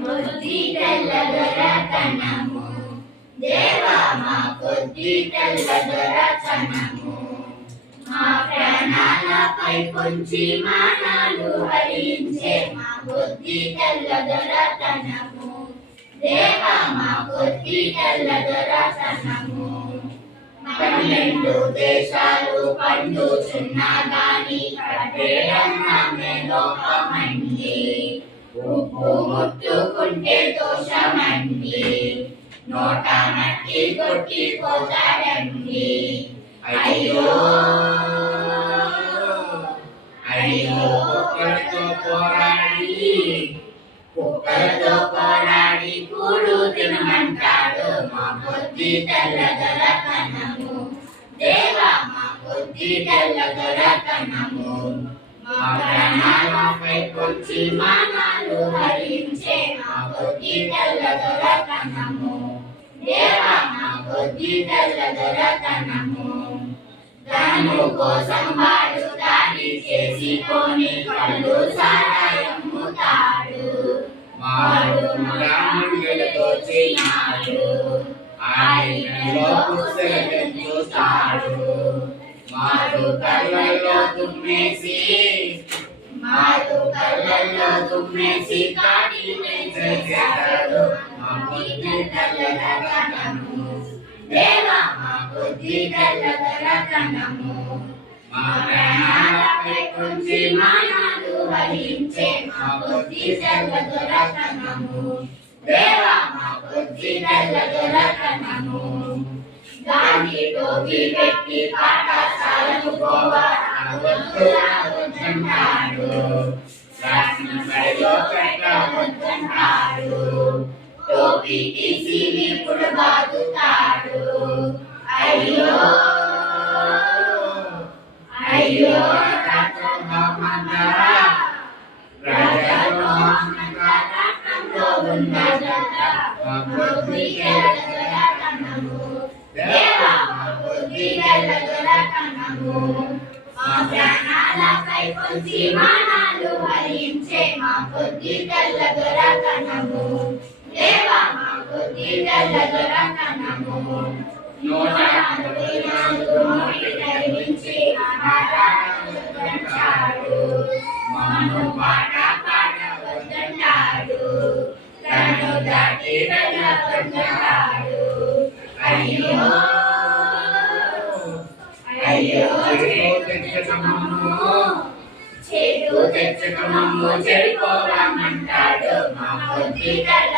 కొద్ది దేవా మా కొద్ది తెల్లదొరతనము మా ప్రాణాలపై పొంచి మానాలు హరించే మా కొద్ది తెల్లదొరతనము దేవా మా కొద్ది తెల్లదొరతనము పన్నెండు దేశాలు పండుచున్నా గాని కట్టేయన్నమే లోకమండి ఉప్పు ముట్టుకుంటే దోషమండి. నోట మట్టి కొట్టిపోతాడండి అయ్యో! అయ్యో! కుక్కలతో పోరాడి కుక్కలతో పోరాడి కూడు తినమంటాడు. మా బుద్ధి తెల్లదొరతనము దేవా మా బుద్ధి తెల్లదొరతనము మా ప్రాణాలపై కొంచి మానాలు బుద్ధి తెల్లదొరతనము దేవా మా బుద్ధి తెల్లదొరతనము ధనము కోసం వాడు దాడి చేసి కొని కళ్ళు సారాయమ్ముతాడు వాడు ముళ్ళతో చేయాడు ఆయనలో పుస్తకం చూస్తాడు మారు కళ్ళల్లో తుమ్మేసి మారు కళ్ళల్లో తుమ్మేసి కాటి చేసేస్తాడు బుద్ధి తెల్లదొరతనము దేవా మా బుద్ధి తెల్లదొరతనము మా ప్రాణాలపై కొంచి మానాలు హరించే మా బుద్ధి దేవా మా బుద్ధి టోపీ పెట్టి పాఠశాలకు రాసిన పెట్టవద్దంటాడు టోపీ ఇప్పుడు బాదుతాడు అయ్యో అయ్యో మా ప్రాణాలపై పొంచి మానాలు హరించే మా బుద్ధి తెల్లదొరతనము దేవా మా బుద్ధి తెల్లదొరతనము నూట నలభై నాలుగు నోటి ధరించి మమ్ము పాట తను దాటి వెళ్ళవద్దంటాడు అయ్యో! అయ్యో! చెడు తెచ్చుకున్నాము చెడిపోవామంటాడు. మా బుద్ధి తెల్లదొరతనము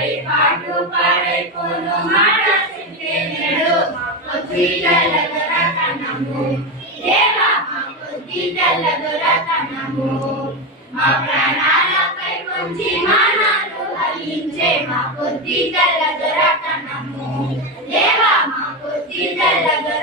పరిపాటు పడైపోను మనసింటే నేడు కొద్దిల దొరతనము దేవా మా కొద్దిల దొరతనము మా ప్రాణాలపై కొంచి మానాలు హరించే మా కొద్దిల దొరతనము దేవా మా కొద్దిల దొర